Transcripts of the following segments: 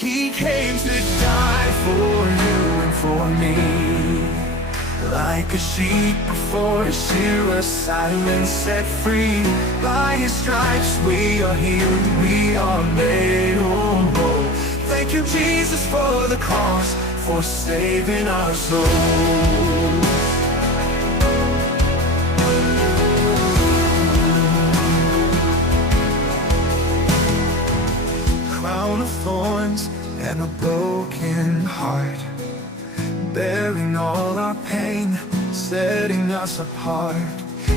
He came to die for you and for me. Like a sheep before a shearer, silent, set free. By His stripes we are healed, we are made whole. Thank you, Jesus, for the cross, for saving our souls. Crown of thorns and a broken heart, bearing all our pain, setting us apart.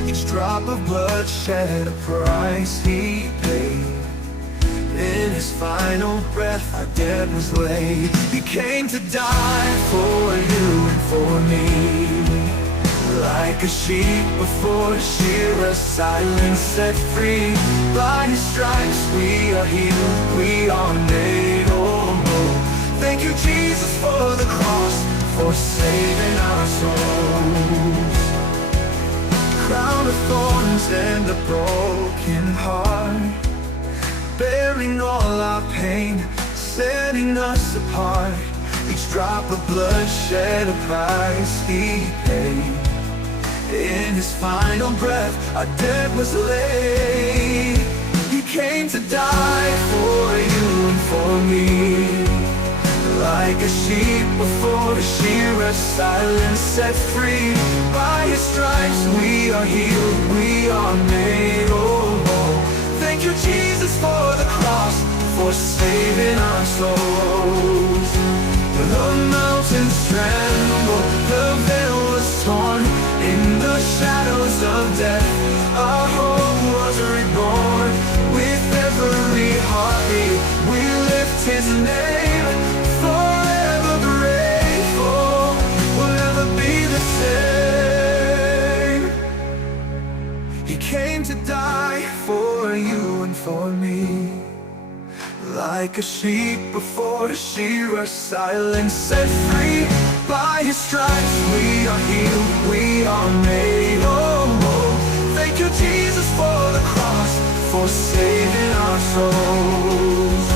Each drop of blood shed, a price He paid. In His final breath our debt was laid. He came to die for you and for me. Like a sheep before a shearer, silent, set free. By His stripes we are healed, we are made whole. Thank you, Jesus, for the cross, for saving our souls. Crown of thorns and a broken heart, bearing all our pain, setting us apart. Each drop of blood shed, a price He paid. In His final breath our debt was laid. He came to die for you and for me. Like a sheep before a shearer, silent, set free. By His stripes we are healed, we are made whole. Thank you, Jesus, for the cross, for saving our souls. The mountains tremble, the veil was torn. In the shadows of death our hope was reborn. With every heartbeat we lift His name. Forever grateful, we'll never be the same. He came to die for you and for me. Like a sheep before a shearer, silent, set free. By His stripes we are healed, we are made whole. Thank you, Jesus, for the cross, for saving our souls.